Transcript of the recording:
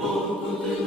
Богу ти.